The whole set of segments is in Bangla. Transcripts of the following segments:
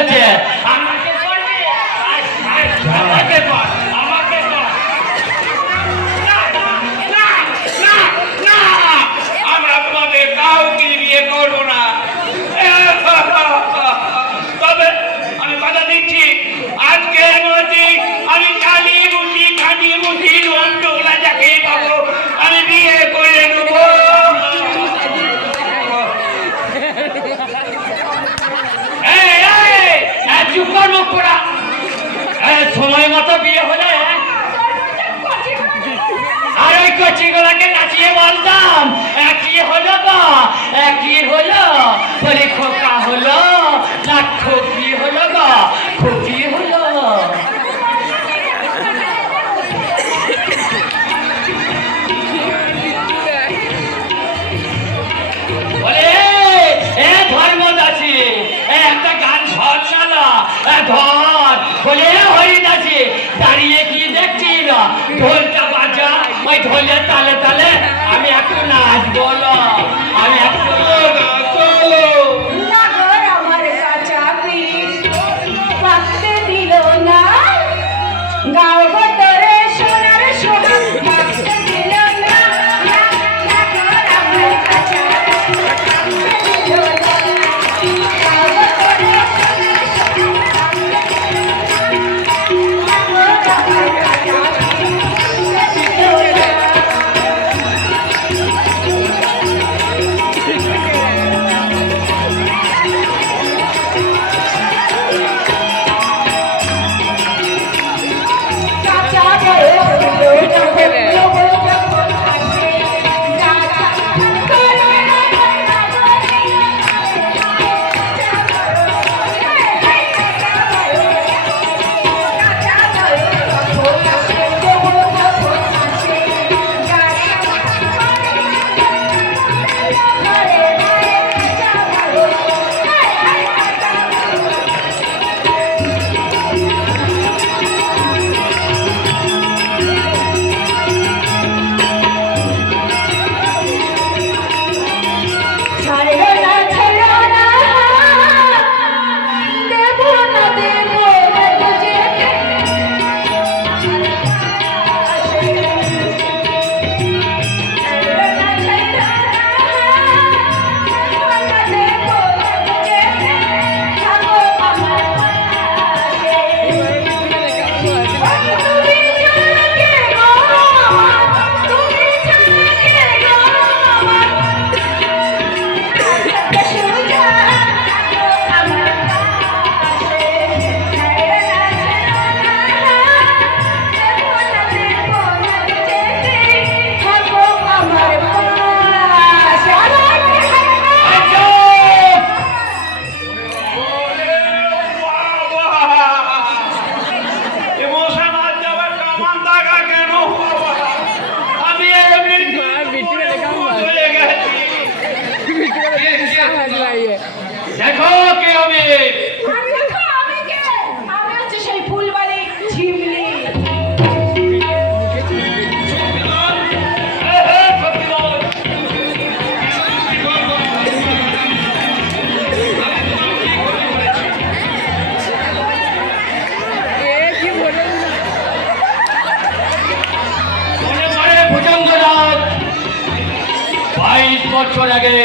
হয়েছে? আমাকে করবে? আমাকে কর, আমাকে কর। না, না, না, না, আমরা তোমাদের কাউকে বিয়ে করবো না। তবে আমি কথা দিচ্ছি, আজকের মধ্যে আমি খালি মুঠি রন্ডোলা যাকে পাবো আমি বিয়ে করে নেবো। চুপ কর মুখ পোড়া। সময় মতো বিয়ে হলে আর ওই কচিগুলাকে নাচিয়ে বলতাম কি হলো গো, কি হলো বলে খোকা হলো না খোকি হলো গো, খোকি হলো। বলে এ ধর্মদাসী একটা গান ধর না, ধর। বলে হরিদাসী দাঁড়িয়ে কি দেখছি না, ঢোলটা বাজা, ওই ঢোলের তালে তালে আমি একটু নাচবো না, আমি একটু চলো। নাগর আমার কাঁচা পিঠ পাকতে দিল না, গাও ভেতরে সোনার সোহাগ পাকতে দিল না। নাগর আমার কাঁচা পিঠ পাকতে দিল না, গাও ভেতরে সোনার সোহাগ পাকতে দিল না। নাগর আমার কাঁচা পিঠ পাকতে দিল না। কাঁচা দেখো কে আমি, আমি হচ্ছে সেই ফুলবাড়ি ঝিমলি। ভুজঙ্গনাথ 22 বছর আগে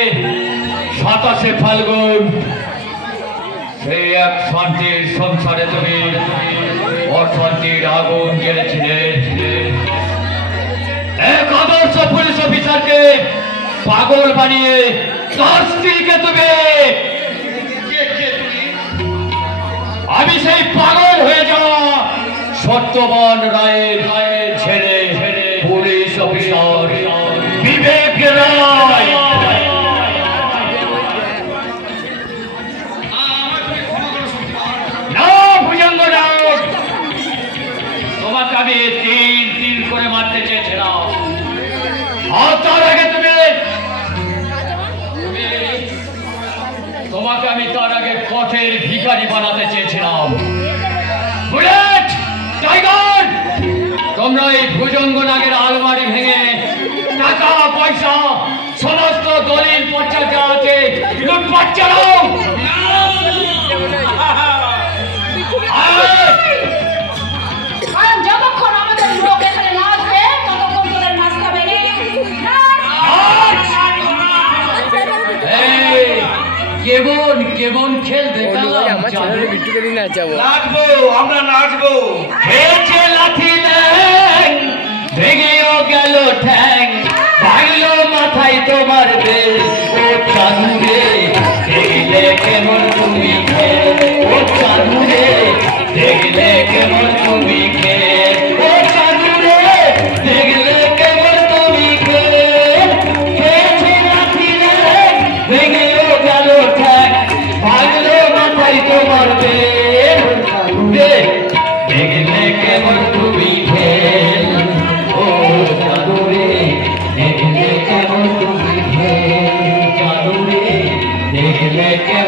27শে ফাল্গুন সেই এক শান্তির সংসারে তুমি অশান্তির আগুন জ্বেলেছিলে। এক আদর্শ পুলিশ অফিসারকে পাগল বানিয়ে তার স্ত্রীকে তুমি, আমি সেই পাগল হয়ে যাওয়া সত্যবান রায়ের ছেলে পুলিশ অফিসার বিবেক রায়। না ভুজঙ্গনাথ, তোমাকে আমি তিল করে মারতে চেয়েছিলাম, আর তার আগে তোমাকে আমি তার আগে পথের ভিখারি বানাতে চেয়েছিলাম। বুলেট, টাইগার, তোমরা এই ভুজঙ্গনাগের আলমারি ভেঙে টাকা পয়সা সমস্ত দলিল পত্র যা আছে লুটপাট চালাও। কেমন খেল দেখালাম আমার ছেলে বিট্টুকে দিন নাচাবো। নাচবো, আমরা নাচবো। খেলছে লাথি ল্যাং, ভেঙেও গেল ঠ্যাং, ভাঙলো মাথায় তোমার বেল। ও চাঁদু রে, দেখলে কেমন তুমি খেল। ও চাঁদু রে, দেখলে কেমন তুমি খেল। ও চাঁদু রে, দেখলে কেমন তুমি খেল। খেলছে লাথি ল্যাং, ভেঙেও গেল ঠ্যাং, ভাঙলো মাথায় তোমার বেল। দেখলে কেমন তুমি খেল। ও জাদু রে, দেখলে কেমন তুমি খেল। জাদু রে, দেখলে কেমন